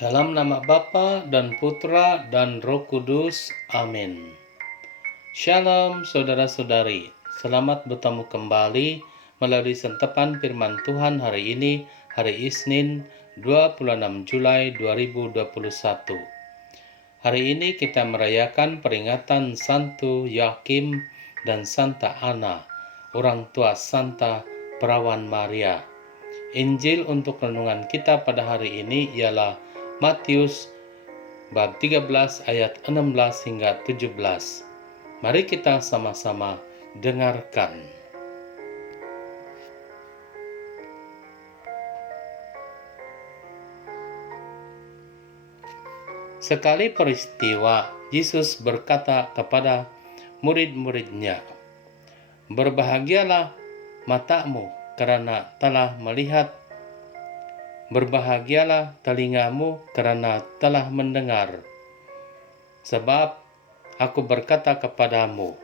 Dalam nama Bapa dan Putra dan Roh Kudus. Amin. Shalom saudara-saudari. Selamat bertemu kembali melalui sentepan firman Tuhan hari ini, hari Isnin 26 Julai 2021. Hari ini kita merayakan peringatan Santo Yoakim dan Santa Ana, orang tua Santa Perawan Maria. Injil untuk renungan kita pada hari ini ialah Matius bab 13 ayat 16 hingga 17. Mari kita sama-sama dengarkan. Sekali peristiwa, Yesus berkata kepada murid-muridnya, "Berbahagialah matamu karena telah melihat, berbahagialah telingamu karena telah mendengar. Sebab aku berkata kepadamu,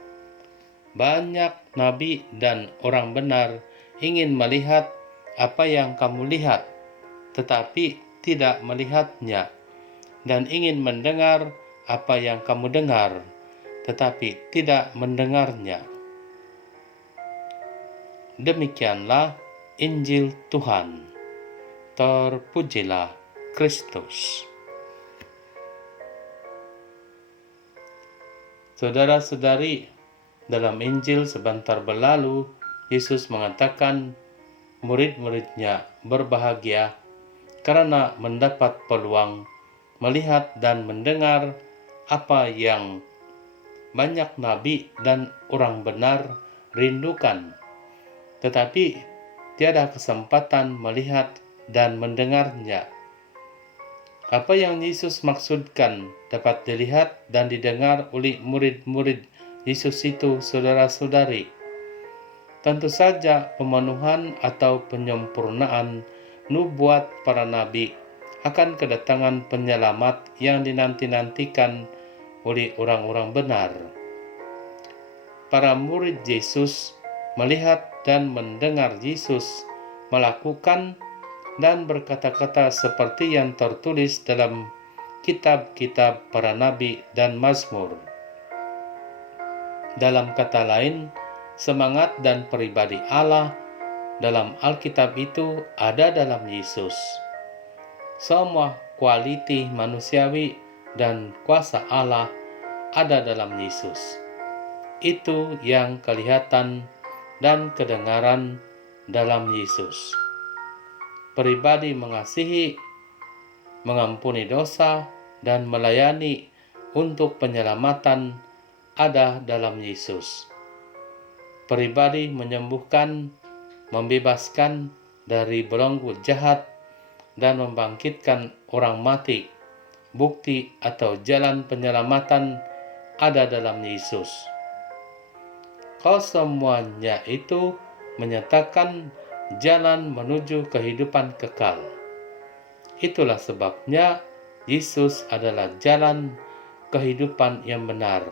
banyak nabi dan orang benar ingin melihat apa yang kamu lihat, tetapi tidak melihatnya, dan ingin mendengar apa yang kamu dengar, tetapi tidak mendengarnya." Demikianlah Injil Tuhan. Terpujilah Kristus. Saudara-saudari, dalam Injil sebentar berlalu, Yesus mengatakan murid-muridnya berbahagia karena mendapat peluang melihat dan mendengar apa yang banyak nabi dan orang benar rindukan, tetapi tiada kesempatan melihat dan mendengarnya. Apa yang Yesus maksudkan dapat dilihat dan didengar oleh murid-murid Yesus itu, saudara-saudari. Tentu saja pemenuhan atau penyempurnaan nubuat para nabi akan kedatangan penyelamat yang dinanti-nantikan oleh orang-orang benar. Para murid Yesus melihat dan mendengar Yesus melakukan dan berkata-kata seperti yang tertulis dalam kitab-kitab para nabi dan mazmur. Dalam kata lain, semangat dan pribadi Allah dalam Alkitab itu ada dalam Yesus. Semua kualiti manusiawi dan kuasa Allah ada dalam Yesus. Itu yang kelihatan dan kedengaran dalam Yesus. Pribadi mengasihi, mengampuni dosa, dan melayani untuk penyelamatan ada dalam Yesus. Pribadi menyembuhkan, membebaskan dari belenggu jahat, dan membangkitkan orang mati. Bukti atau jalan penyelamatan ada dalam Yesus. Semuanya itu menyatakan jalan menuju kehidupan kekal. Itulah sebabnya Yesus adalah jalan kehidupan yang benar.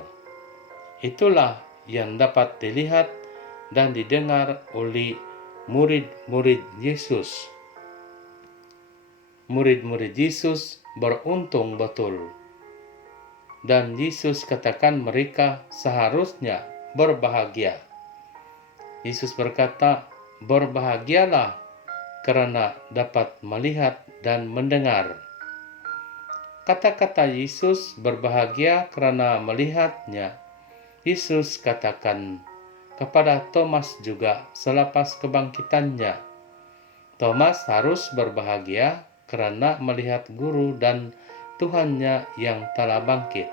Itulah yang dapat dilihat dan didengar oleh murid-murid Yesus. Murid-murid Yesus beruntung betul. Dan Yesus katakan mereka seharusnya berbahagia. Yesus berkata, "Berbahagialah karena dapat melihat dan mendengar." Kata-kata Yesus berbahagia karena melihatnya, Yesus katakan kepada Thomas juga selepas kebangkitannya. Thomas harus berbahagia karena melihat guru dan Tuhannya yang telah bangkit.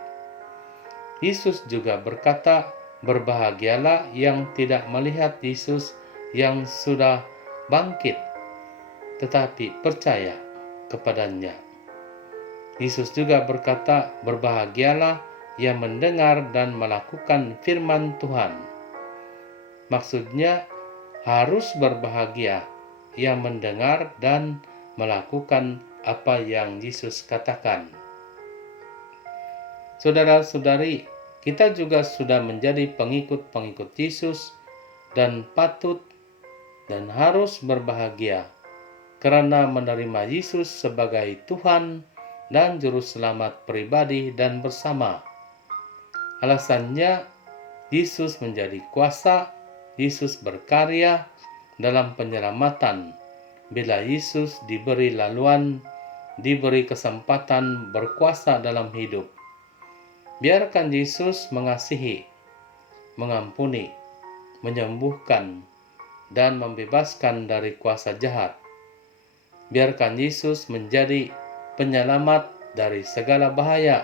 Yesus juga berkata, berbahagialah yang tidak melihat Yesus yang sudah bangkit, tetapi percaya kepadanya. Yesus juga berkata, berbahagialah yang mendengar dan melakukan firman Tuhan. Maksudnya, harus berbahagia yang mendengar dan melakukan apa yang Yesus katakan. Saudara-saudari, kita juga sudah menjadi pengikut-pengikut Yesus dan patut dan harus berbahagia karena menerima Yesus sebagai Tuhan dan Juru Selamat pribadi dan bersama. Alasannya, Yesus menjadi kuasa, Yesus berkarya dalam penyelamatan. Bila Yesus diberi laluan, diberi kesempatan berkuasa dalam hidup. Biarkan Yesus mengasihi, mengampuni, menyembuhkan, dan membebaskan dari kuasa jahat. Biarkan Yesus menjadi penyelamat dari segala bahaya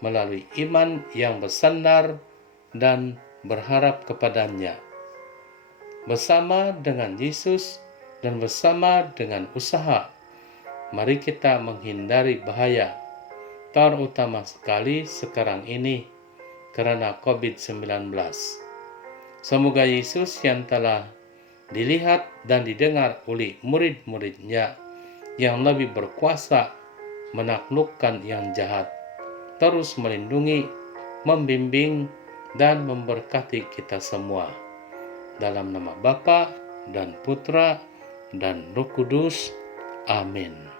melalui iman yang bersandar dan berharap kepadanya. Bersama dengan Yesus dan bersama dengan usaha, mari kita menghindari bahaya, terutama sekali sekarang ini karena COVID-19. Semoga Yesus yang telah dilihat dan didengar oleh murid-muridnya yang lebih berkuasa menaklukkan yang jahat, terus melindungi, membimbing, dan memberkati kita semua. Dalam nama Bapa dan Putra dan Roh Kudus. Amin.